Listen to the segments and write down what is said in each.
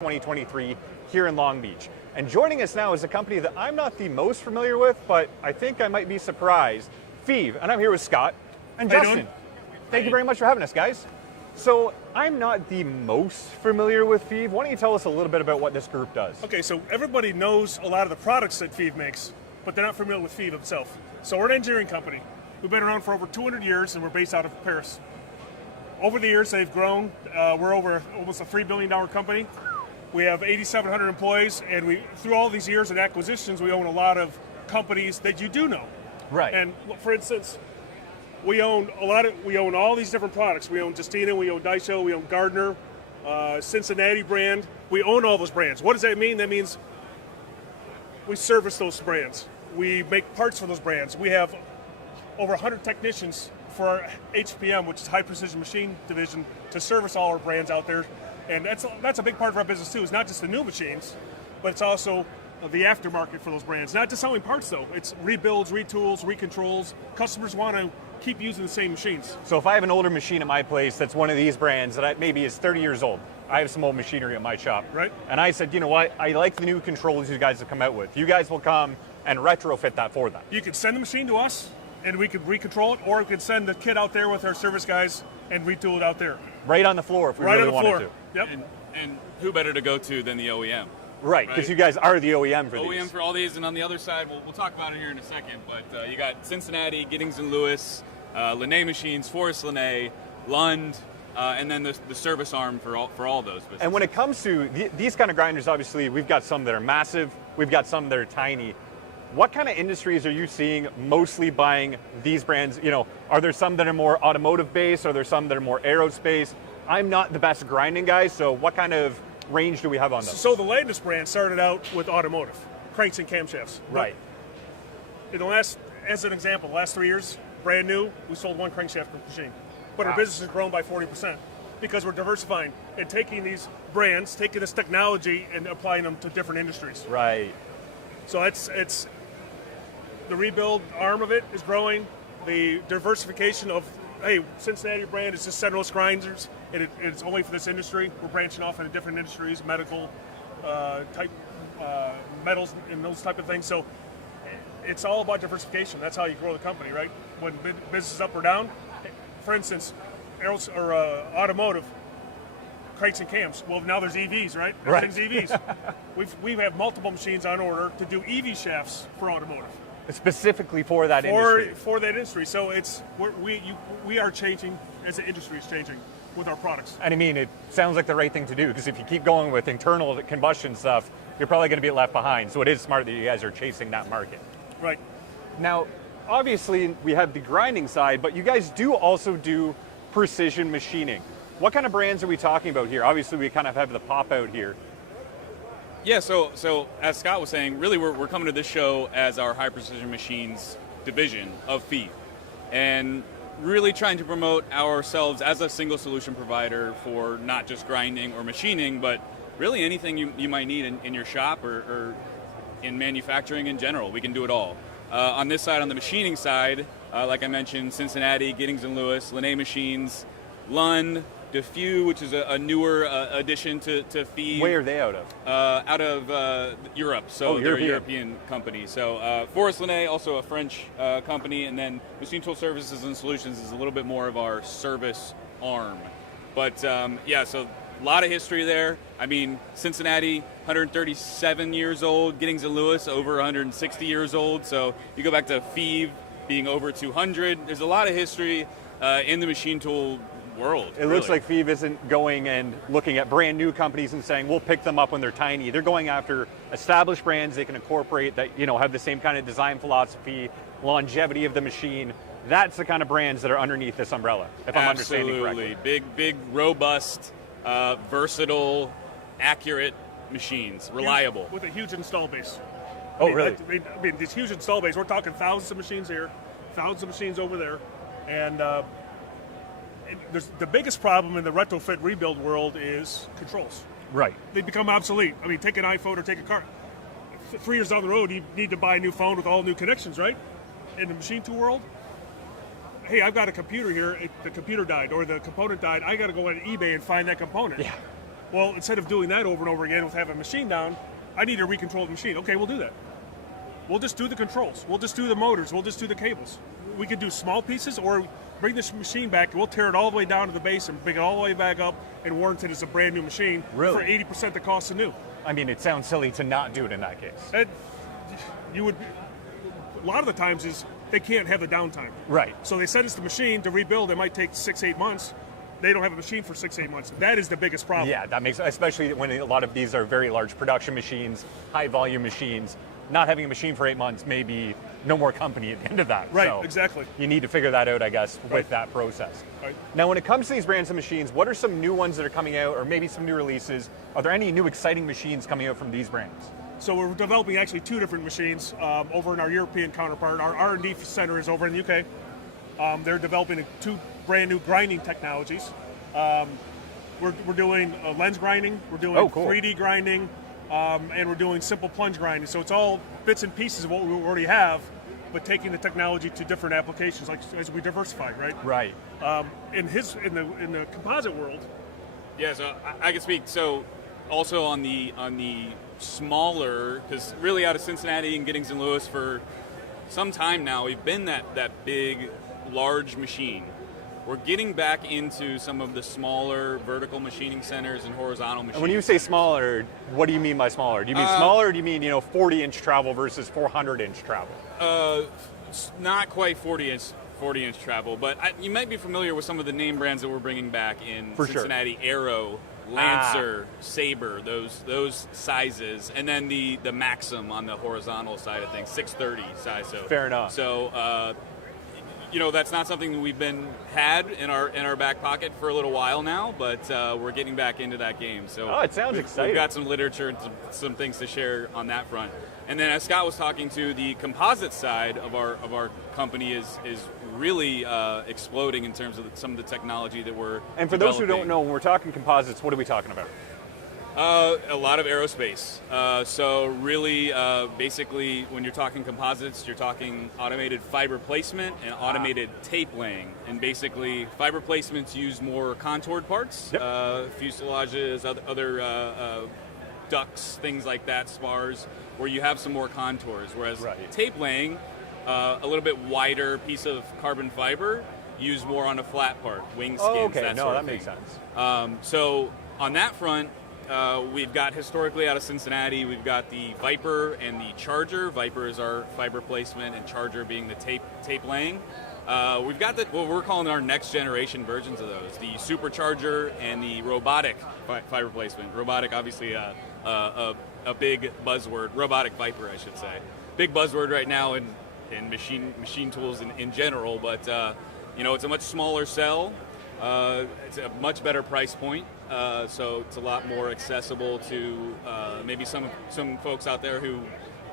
2023 here in Long Beach. And joining us now is a company that I'm not the most familiar with, but I think I might be surprised. Feefs, and I'm here with Scott and Justin. Thank you very much for having us, guys. So I'm not the most familiar with Feefs. Why don't you tell us a little bit about what this group does? Okay, so everybody knows a lot of the products that Feefs makes, but they're not familiar with Feefs himself. So we're an engineering company. We've been around for over 200 years, and we're based out of Paris. Over the years, they've grown. We're over almost a $3 billion company. We have 8,700 employees, and through all these years and acquisitions, we own a lot of companies that you do know. Right. And for instance, we own all these different products. We own Justina, we own Daisho, we own Gardner, Cincinnati brand. We own all those brands. What does that mean? That means we service those brands. We make parts for those brands. We have over 100 technicians for our HPM, which is High Precision Machine Division, to service all our brands out there. And that's a big part of our business too. It's not just the new machines, but it's also the aftermarket for those brands. Not just selling parts though. It's rebuilds, retools, recontrols. Customers want to keep using the same machines. So if I have an older machine at my place that's one of these brands that maybe is 30 years old, I have some old machinery at my shop. Right. And I said, you know what, I like the new controls you guys have come out with. You guys will come and retrofit that for them. You can send the machine to us and we can recontrol it, or we can send the kit out there with our service guys and retool it out there. Right on the floor if we really wanted to. Yep. And who better to go to than the OEM? Right, because you guys are the OEM for these. OEM for all these, and on the other side, we'll talk about it here in a second, but you got Cincinnati, Giddings & Lewis, Linné Machines, Forrest Linné, Lund, and then the service arm for all those businesses. And when it comes to these kind of grinders, obviously, we've got some that are massive, we've got some that are tiny. What kind of industries are you seeing mostly buying these brands? You know, are there some that are more automotive based? Are there some that are more aerospace? I'm not the best grinding guy, so what kind of range do we have on those? So the latest brand started out with automotive, cranks and camshafts. Right. In the last, as an example, the last 3 years, brand new, we sold one crankshaft machine. But Wow. our business has grown by 40% because we're diversifying and taking these brands, taking this technology and applying them to different industries. Right. So it's the rebuild arm of it is growing. The diversification of, hey, Cincinnati brand is just centerless grinders, and it's only for this industry. We're branching off into different industries, medical type metals and those type of things. So it's all about diversification. That's how you grow the company, right? When business is up or down, for instance, automotive, cranks and cams. Well, now there's EVs, right? Right. Everything's EVs. we have multiple machines on order to do EV shafts for automotive. Specifically for that industry. For that industry. So we are changing as the industry is changing with our products. And I mean, it sounds like the right thing to do, because if you keep going with internal combustion stuff, you're probably going to be left behind. So it is smart that you guys are chasing that market. Right. Now, obviously, we have the grinding side, but you guys do also do precision machining. What kind of brands are we talking about here? Obviously, we kind of have the pop out here. Yeah, so as Scott was saying, really we're coming to this show as our High Precision Machines division of Feefs, and really trying to promote ourselves as a single solution provider for not just grinding or machining, but really anything you might need in your shop or in manufacturing in general. We can do it all. On this side, on the machining side, like I mentioned, Cincinnati, Giddings & Lewis, Linné Machines, Lund, Defew, which is a newer addition to Feefs. Where are they out of? Out of Europe, so they're a European company. So Forrest Linné, also a French company, and then Machine Tool Services and Solutions is a little bit more of our service arm. But yeah, so a lot of history there. I mean, Cincinnati, 137 years old, Giddings & Lewis, over 160 years old. So you go back to Feefs being over 200. There's a lot of history in the machine tool world. It looks like Feefs isn't going and looking at brand new companies and saying we'll pick them up when they're tiny. They're going after established brands they can incorporate that, you know, have the same kind of design philosophy, longevity of the machine. That's the kind of brands that are underneath this umbrella, if I'm understanding correctly. Big, robust, versatile, accurate machines, reliable. With a huge install base. Really? I mean, this huge install base, we're talking thousands of machines here, thousands of machines over there, and the biggest problem in the retrofit rebuild world is controls. Right. They become obsolete. I mean, take an iPhone or take a car. 3 years down the road, you need to buy a new phone with all new connections, right? In the machine tool world, hey, I've got a computer here, the computer died or the component died, I got to go on eBay and find that component. Yeah. Well, instead of doing that over and over again with having a machine down, I need a recontrolled machine. Okay, we'll do that. We'll just do the controls. We'll just do the motors. We'll just do the cables. We could do small pieces, or bring this machine back. We'll tear it all the way down to the base and bring it all the way back up and warrant it as a brand new machine for 80% the cost of new. I mean, it sounds silly to not do it in that case. And you would. A lot of the times is they can't have the downtime. Right. So they send us the machine to rebuild. It might take 6-8 months. They don't have a machine for 6-8 months. That is the biggest problem. Yeah, that makes, especially when a lot of these are very large production machines, high volume machines. Not having a machine for 8 months may be no more company at the end of that. Right, so exactly. You need to figure that out, I guess, with that process. Right. Now, when it comes to these brands of machines, what are some new ones that are coming out, or maybe some new releases? Are there any new exciting machines coming out from these brands? So we're developing actually 2 different machines over in our European counterpart. Our R&D center is over in the UK. They're developing 2 brand new grinding technologies. We're doing lens grinding, we're doing cool. 3D grinding, and we're doing simple plunge grinding. So it's all bits and pieces of what we already have, but taking the technology to different applications, like as we diversify, right? Right. In the composite world. Yeah, so I can speak. So also on the smaller, because really out of Cincinnati and Giddings and Lewis for some time now, we've been that big, large machine. We're getting back into some of the smaller vertical machining centers and horizontal machines. And when you say smaller, what do you mean by smaller? Do you mean smaller, or do you mean 40-inch travel versus 400-inch travel? Not quite 40-inch travel, but you might be familiar with some of the name brands that we're bringing back in Cincinnati. Sure. Arrow, Lancer, Saber, those sizes, and then the Maxim on the horizontal side of things, 630 size. So fair enough. So that's not something that we've had in our back pocket for a little while now, but we're getting back into that game. So it sounds exciting. We've got some literature and some things to share on that front. And then as Scott was talking to, the composite side of our company is really exploding in terms of some of the technology that we're And for those who don't know, when we're talking composites, what are we talking about? A lot of aerospace. So really, basically, when you're talking composites, you're talking automated fiber placement and automated tape laying. And basically, fiber placements use more contoured parts, fuselages, other ducts, things like that, spars, where you have some more contours. Whereas tape laying, a little bit wider piece of carbon fiber, used more on a flat part, wing skins, that sort of thing. Makes sense. So on that front, we've got historically out of Cincinnati, we've got the Viper and the Charger. Viper is our fiber placement, and Charger being the tape laying. We've got what we're calling our next generation versions of those, the Supercharger and the robotic fiber placement. Robotic, obviously, a big buzzword. Robotic Viper, I should say. Big buzzword right now in machine tools in general, but it's a much smaller cell. It's a much better price point. So it's a lot more accessible to maybe some folks out there who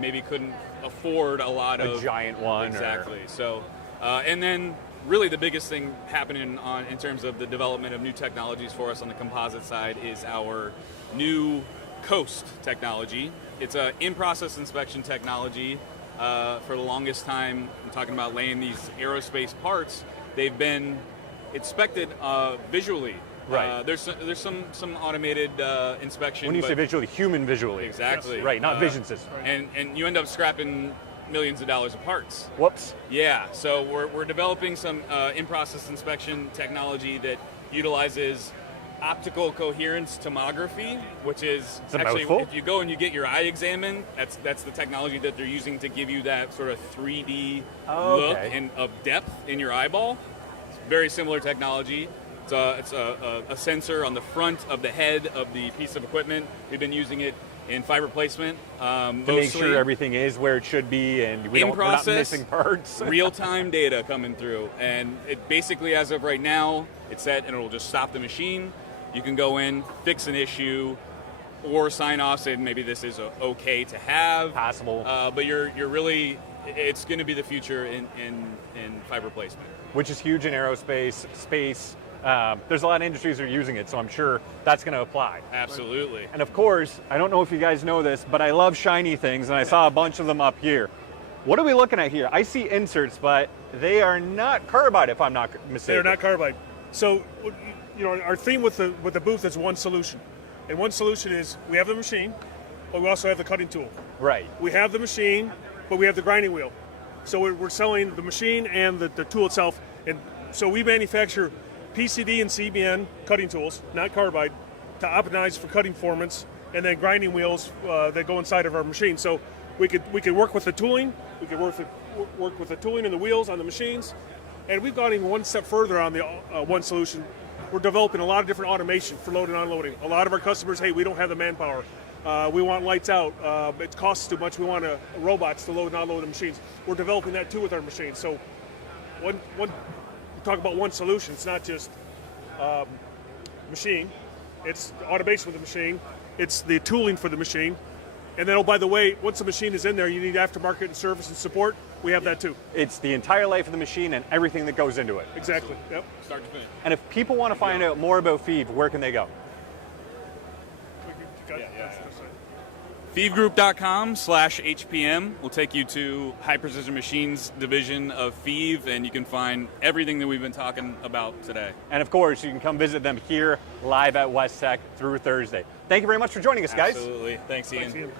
maybe couldn't afford a lot of a giant one. Exactly. So, and then really the biggest thing happening in terms of the development of new technologies for us on the composite side is our new Coast technology. It's a in-process inspection technology. For the longest time, I'm talking about laying these aerospace parts. They've been inspected visually. Right. There's some automated inspection. When you say visually, human visually. Exactly. Yes. Right, not vision system. And you end up scrapping millions of dollars of parts. Whoops. Yeah. So we're developing some in-process inspection technology that utilizes optical coherence tomography, which is actually if you go and you get your eye examined, that's the technology that they're using to give you that sort of 3D look and of depth in your eyeball. It's very similar technology. It's a sensor on the front of the head of the piece of equipment. We've been using it in fiber placement. To make sure everything is where it should be and we're not missing parts. Real-time data coming through. And it basically, as of right now, it's set and it'll just stop the machine. You can go in, fix an issue, or sign off saying maybe this is okay to have. Passable. But you're really, it's going to be the future in fiber placement. Which is huge in aerospace, space. There's a lot of industries that are using it, so I'm sure that's going to apply. Absolutely. And of course, I don't know if you guys know this, but I love shiny things, and I saw a bunch of them up here. What are we looking at here? I see inserts, but they are not carbide, if I'm not mistaken. They're not carbide. So, our theme with the booth is one solution. And one solution is we have the machine, but we also have the cutting tool. Right. We have the machine, but we have the grinding wheel. So we're selling the machine and the tool itself. And so we manufacture PCD and CBN cutting tools, not carbide, to optimize for cutting performance, and then grinding wheels that go inside of our machine. So we could work with the tooling, we could work with the tooling and the wheels on the machines, and we've gone even one step further on the one solution. We're developing a lot of different automation for loading and unloading. A lot of our customers, hey, we don't have the manpower. We want lights out. It costs too much. We want robots to load and unload the machines. We're developing that too with our machines. So we talk about one solution. It's not just machine. It's the automation with the machine. It's the tooling for the machine. And then, oh, by the way, once the machine is in there, you need aftermarket and service and support. We have that too. It's the entire life of the machine and everything that goes into it. Exactly. Yep. Start to finish. And if people want to find out more about Feef, where can they go? Feefgroup.com/HPM will take you to High Precision Machines division of Feef, and you can find everything that we've been talking about today. And of course, you can come visit them here live at Westec through Thursday. Thank you very much for joining us, guys. Absolutely. Thanks, Ian. Thanks, Ian.